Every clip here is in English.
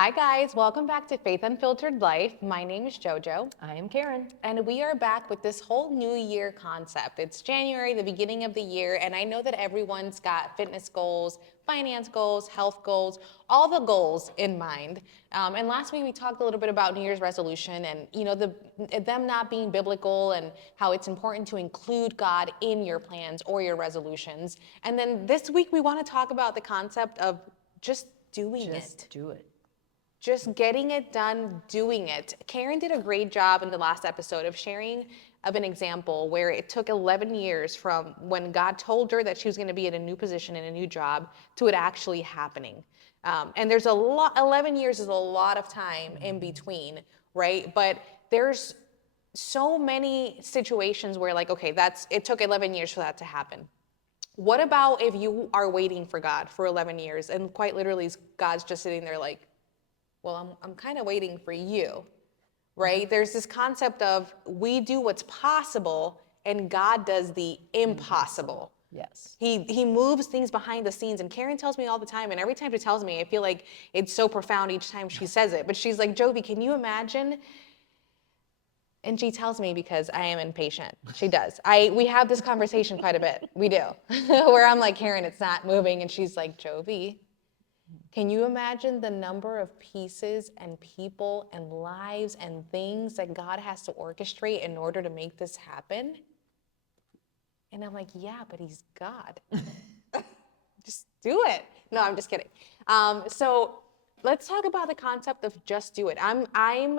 Hi guys, welcome back to Faith Unfiltered Life. My name is JoJo. I am Karen. And we are back with this whole new year concept. It's January, the beginning of the year, and I know that everyone's got fitness goals, finance goals, health goals, all the goals in mind. And last week we talked a little bit about New Year's resolution and them not being biblical and how it's important to include God in your plans or your resolutions. And then this week we want to talk about the concept of just doing it. Just do it. Just getting it done, doing it. Karen did a great job in the last episode of sharing of an example where it took 11 years from when God told her that she was going to be in a new position in a new job to it actually happening. And there's a lot, 11 years is a lot of time in between, right? But there's so many situations where okay, it took 11 years for that to happen. What about if you are waiting for God for 11 years and quite literally God's just sitting there like, well, I'm kind of waiting for you, right? There's this concept of we do what's possible and God does the impossible. Yes. He moves things behind the scenes, and Karen tells me all the time, and every time she tells me, I feel like it's so profound each time she says it, but she's like, Jovi, can you imagine? And she tells me because I am impatient. She does. We have this conversation quite a bit. We do. Where I'm like, Karen, it's not moving, and she's like, Jovi, can you imagine the number of pieces and people and lives and things that God has to orchestrate in order to make this happen? And I'm like, yeah, but he's God. Just do it. No, I'm just kidding. So let's talk about the concept of just do it. I'm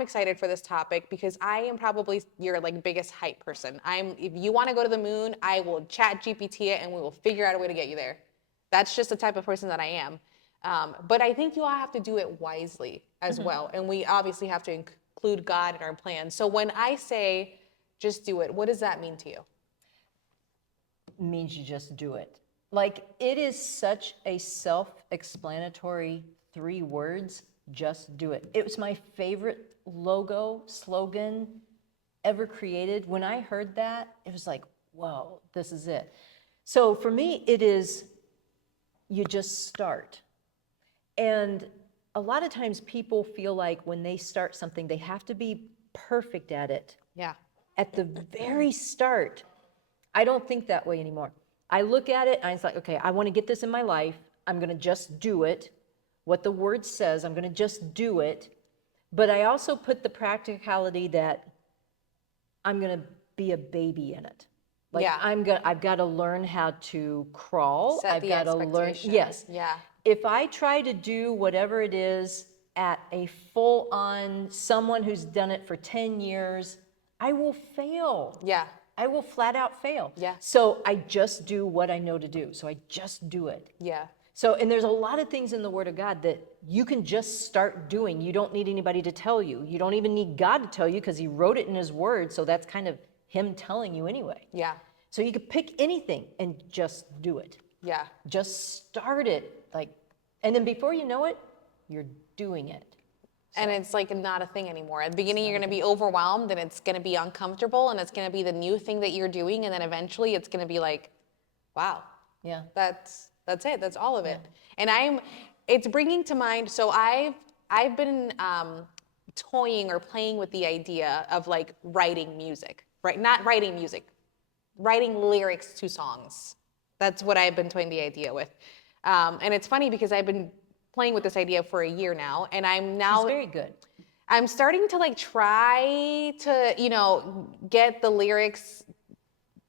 excited for this topic because I am probably your biggest hype person. If you want to go to the moon, I will chat GPT it and we will figure out a way to get you there. That's just the type of person that I am. But I think you all have to do it wisely as well. And we obviously have to include God in our plans. So when I say just do it, what does that mean to you? It means you just do it. It is such a self-explanatory 3 words, just do it. It was my favorite slogan ever created. When I heard that, it was like, whoa, this is it. So for me, it is you just start. And a lot of times people feel like when they start something, they have to be perfect at it. Yeah. At the very start. I don't think that way anymore. I look at it and it's like, okay, I want to get this in my life. I'm going to just do it. What the word says, I'm going to just do it. But I also put the practicality that I'm going to be a baby in it. I've got to learn how to crawl. Set I've got to learn. Yes. Yeah. If I try to do whatever it is at a full-on someone who's done it for 10 years, I will fail. Yeah. I will flat out fail. Yeah. So I just do what I know to do. So I just do it. Yeah. So, and there's a lot of things in the Word of God that you can just start doing. You don't need anybody to tell you. You don't even need God to tell you because he wrote it in his word. So that's kind of him telling you anyway. Yeah. So you could pick anything and just do it. Yeah. Just start it. And then before you know it, you're doing it. So. And it's not a thing anymore. At the beginning, you're going to be overwhelmed and it's going to be uncomfortable and it's going to be the new thing that you're doing. And then eventually it's going to be like, wow. Yeah. That's it. That's all of it. And it's bringing to mind. So I've been toying or playing with the idea of writing music, right? Not writing music, writing lyrics to songs. That's what I've been toying the idea with. And it's funny because I've been playing with this idea for a year now, and I'm now She's very good. I'm starting to try to get the lyrics,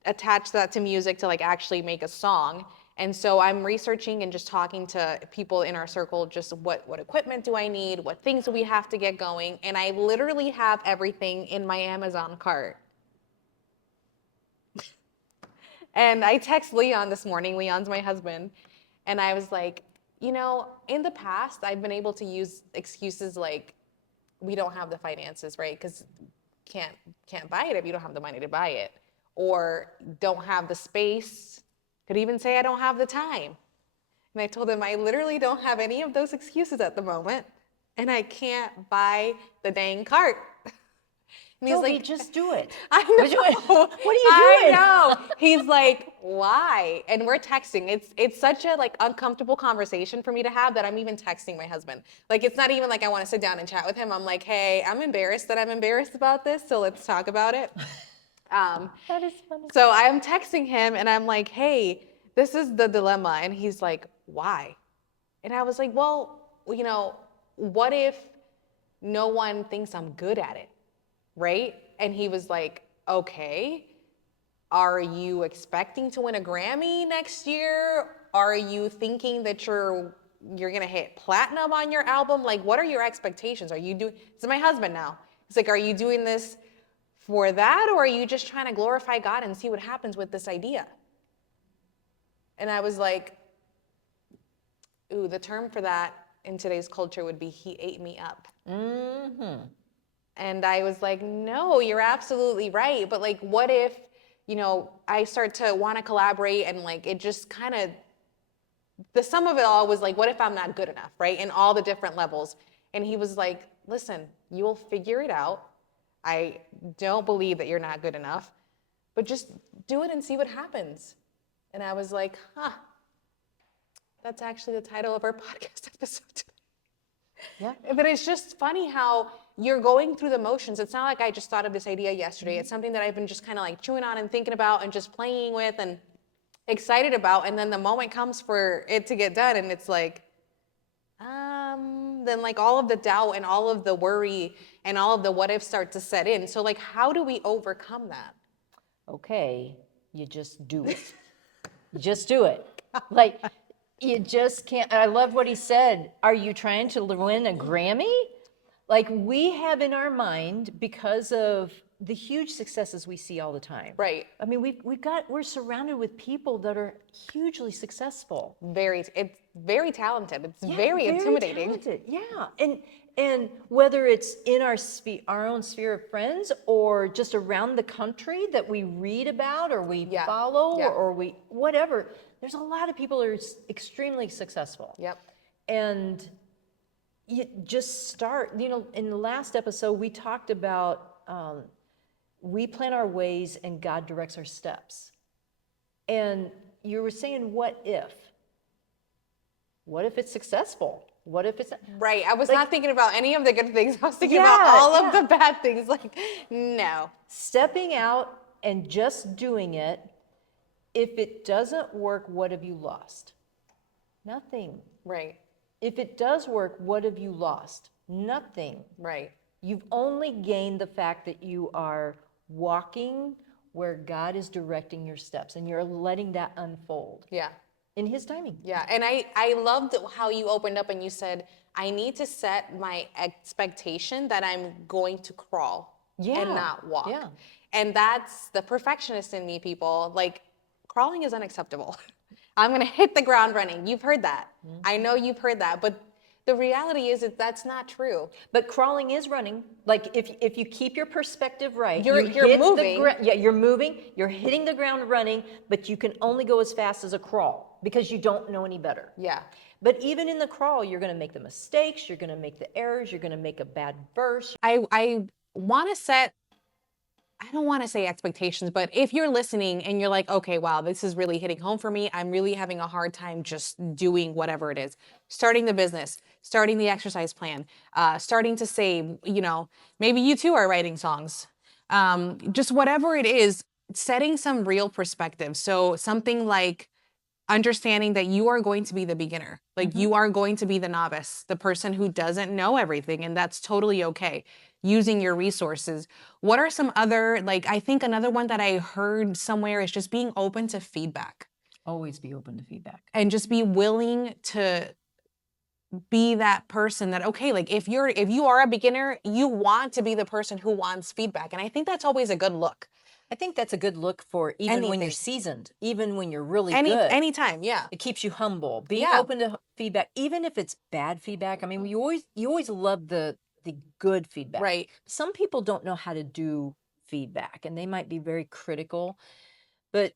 attach that to music to actually make a song. And so I'm researching and just talking to people in our circle, just what equipment do I need, what things do we have to get going, and I literally have everything in my Amazon cart. And I text Leon this morning. Leon's my husband. And I was like, in the past, I've been able to use excuses like, we don't have the finances, right? Because can't buy it if you don't have the money to buy it. Or don't have the space. Could even say I don't have the time. And I told him I literally don't have any of those excuses at the moment. And I can't buy the dang cart. And he's Toby, like, just do it. I What you- know. what are you I doing? know. He's like, why? And we're texting. It's such a like uncomfortable conversation for me to have that I'm even texting my husband. Like it's not even like I want to sit down and chat with him. I'm like, hey, I'm embarrassed that I'm embarrassed about this, so let's talk about it. That is funny. So I'm texting him and I'm like, hey, this is the dilemma. And he's like, why? And I was like, well, what if no one thinks I'm good at it? Right? And he was like, okay, are you expecting to win a Grammy next year? Are you thinking that you're gonna hit platinum on your album? Like, what are your expectations? Are you doing, this is my husband now. It's like, are you doing this for that, or are you just trying to glorify God and see what happens with this idea? And I was like, ooh, the term for that in today's culture would be he ate me up. Mm-hmm. And I was like, no, you're absolutely right. But like, what if, I start to want to collaborate and like, it just kind of, the sum of it all was like, what if I'm not good enough, right? In all the different levels. And he was like, listen, you will figure it out. I don't believe that you're not good enough, but just do it and see what happens. And I was like, that's actually the title of our podcast episode today. Yeah. But it's just funny how you're going through the motions. It's not like I just thought of this idea yesterday. It's something that I've been just kind of like chewing on and thinking about and just playing with and excited about. And then the moment comes for it to get done and it's like, then like all of the doubt and all of the worry and all of the what ifs start to set in. So like, how do we overcome that? Okay, you just do it. You just do it. Like, you just can't. I love what he said. Are you trying to win a Grammy? Like, we have in our mind, because of the huge successes we see all the time. Right. I mean, we're surrounded with people that are hugely successful. It's very talented. It's Yeah, very intimidating. Talented. Yeah, and whether it's in our own sphere of friends or just around the country that we read about or we follow or we whatever, there's a lot of people who are extremely successful. Yep. And you just start. In the last episode, we talked about we plan our ways and God directs our steps. And you were saying, what if? What if it's successful? What if it's right? I was like, not thinking about any of the good things. I was thinking about all of the bad things. Like, no. Stepping out and just doing it. If it doesn't work, what have you lost? Nothing. Right. If it does work, what have you lost? Nothing. Right. You've only gained the fact that you are walking where God is directing your steps and you're letting that unfold. Yeah. In his timing. Yeah. And I loved how you opened up and you said, I need to set my expectation that I'm going to crawl and not walk. Yeah. And that's the perfectionist in me, people. Like, crawling is unacceptable. I'm going to hit the ground running. You've heard that. Mm-hmm. I know you've heard that. But the reality is that that's not true. But crawling is running. Like, if you keep your perspective right, you're moving. You're moving. You're hitting the ground running, but you can only go as fast as a crawl because you don't know any better. Yeah. But even in the crawl, you're going to make the mistakes. You're going to make the errors. You're going to make a bad verse. I want to set, I don't want to say expectations, but if you're listening and you're like, okay, wow, this is really hitting home for me. I'm really having a hard time just doing whatever it is. Starting the business, starting the exercise plan, starting to save, maybe you too are writing songs. Just whatever it is, setting some real perspective. So something like understanding that you are going to be the beginner. Like you are going to be the novice, the person who doesn't know everything, and that's totally okay. Using your resources. What are some other, I think another one that I heard somewhere is just being open to feedback. Always be open to feedback. And just be willing to be that person that, okay, if you are a beginner, you want to be the person who wants feedback. And I think that's always a good look. I think that's a good look for even when you're seasoned, even when you're really good. Anytime, yeah. It keeps you humble. Being open to feedback, even if it's bad feedback. I mean, you always love the good feedback. Right. Some people don't know how to do feedback, and they might be very critical. But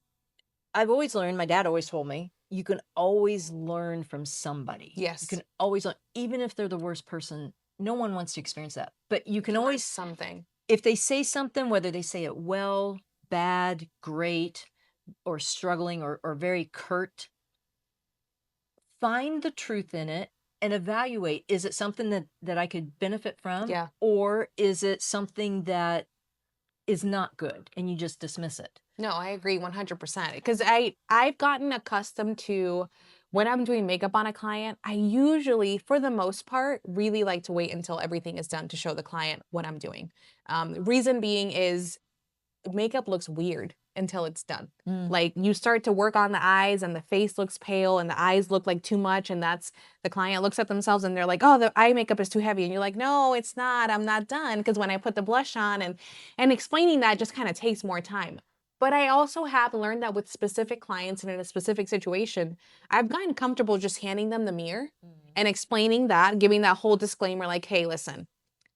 I've always learned, my dad always told me, you can always learn from somebody. Yes. You can always learn, even if they're the worst person. No one wants to experience that. But you can always something. if they say something, whether they say it well, bad, great, or struggling, or very curt, find the truth in it and evaluate, is it something that I could benefit from, Yeah. or is it something that is not good and you just dismiss it? No, I agree 100% because I've gotten accustomed to when I'm doing makeup on a client, I usually, for the most part, really like to wait until everything is done to show the client what I'm doing. Reason being is makeup looks weird until it's done. Like you start to work on the eyes and the face looks pale and the eyes look like too much, and that's the client looks at themselves and they're like, "Oh, the eye makeup is too heavy." And you're like, "No, it's not. I'm not done." Because when I put the blush on and explaining that just kind of takes more time. But I also have learned that with specific clients and in a specific situation, I've gotten comfortable just handing them the mirror and explaining that, giving that whole disclaimer like, "Hey, listen,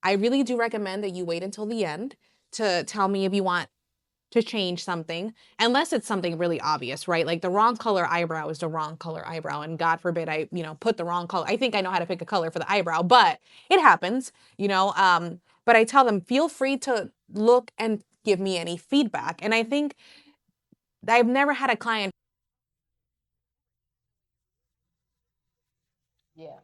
I really do recommend that you wait until the end to tell me if you want to change something, unless it's something really obvious, right? Like the wrong color eyebrow is the wrong color eyebrow. And God forbid I, put the wrong color. I think I know how to pick a color for the eyebrow, but it happens, but I tell them, feel free to look and give me any feedback. And I think I've never had a client. Yeah.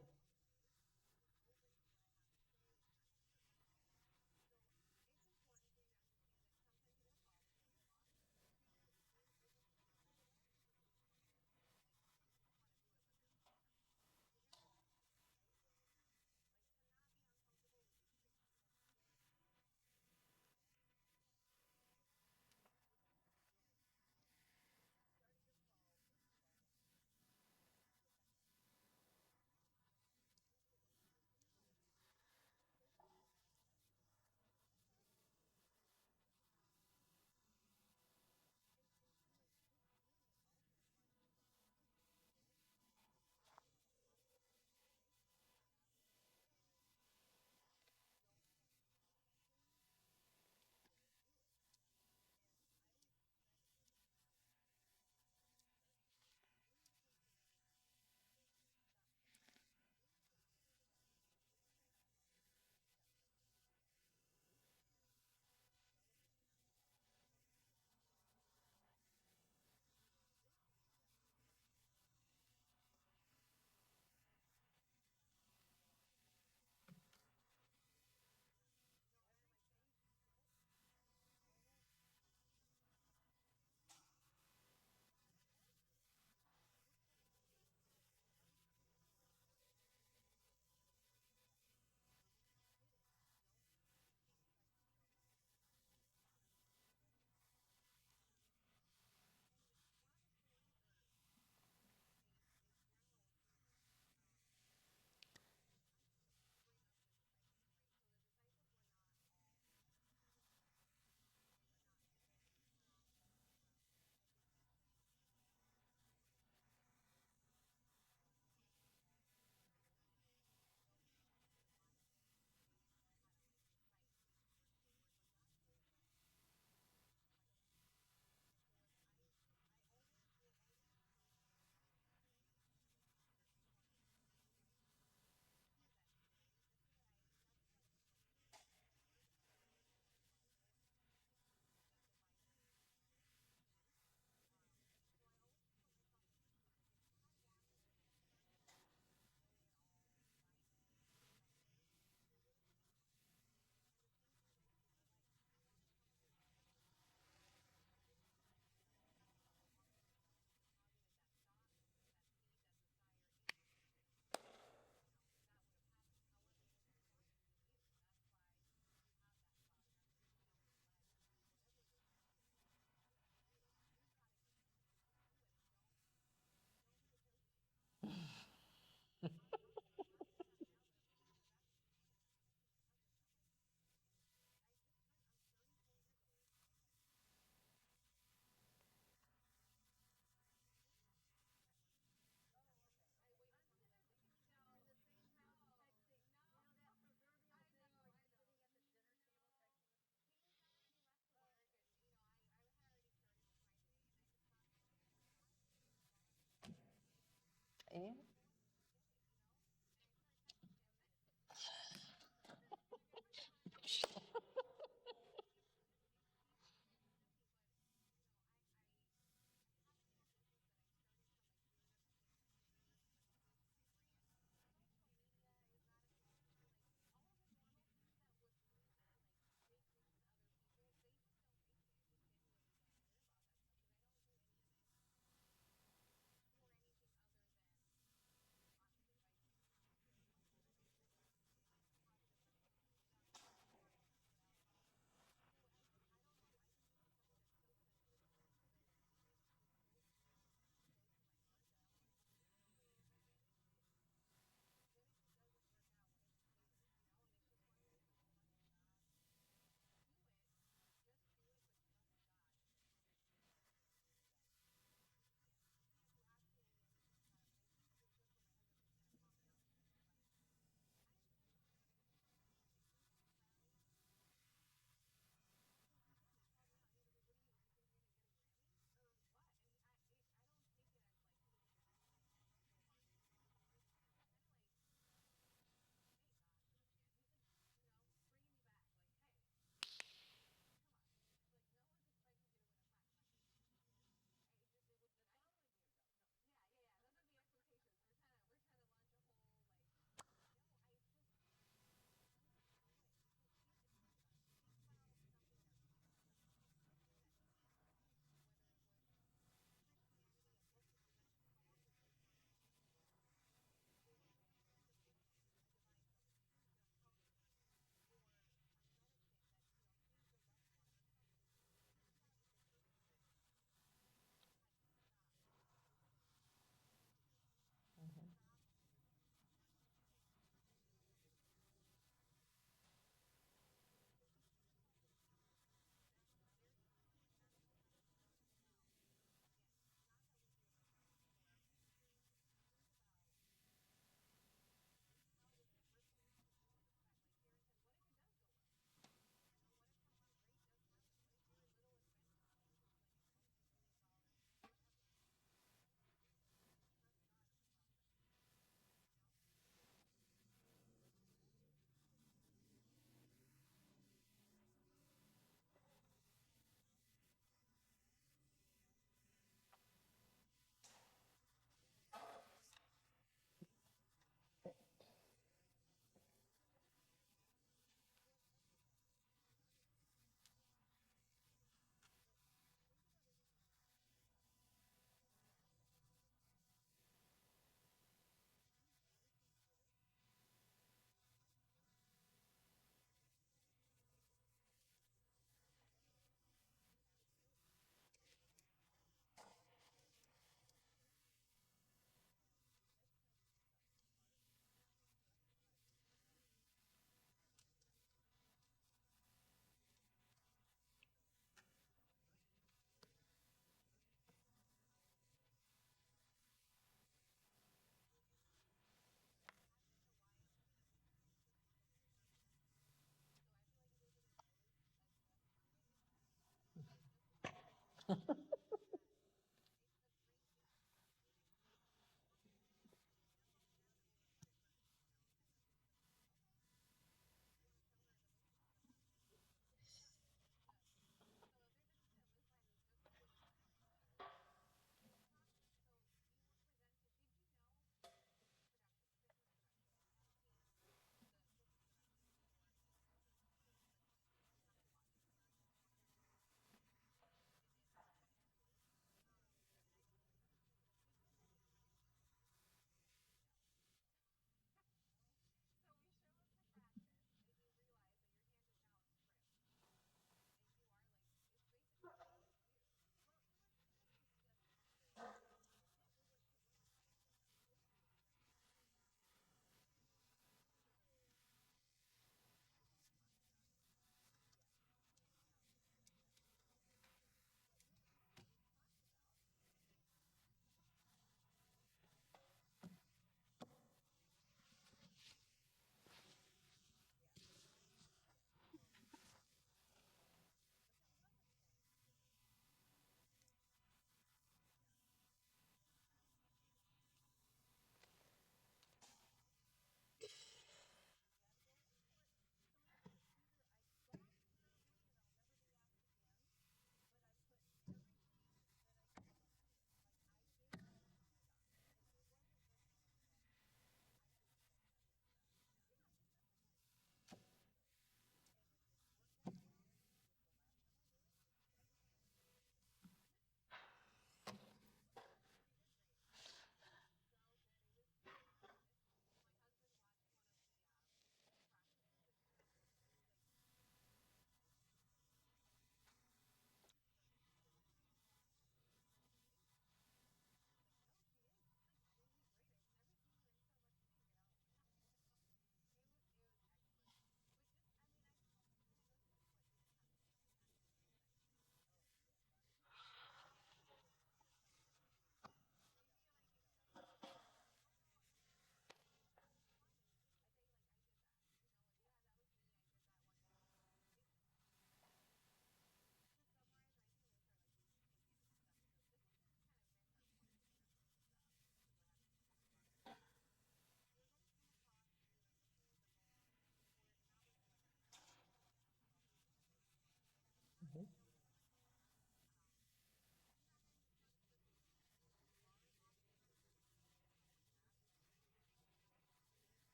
Yeah.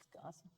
It's awesome.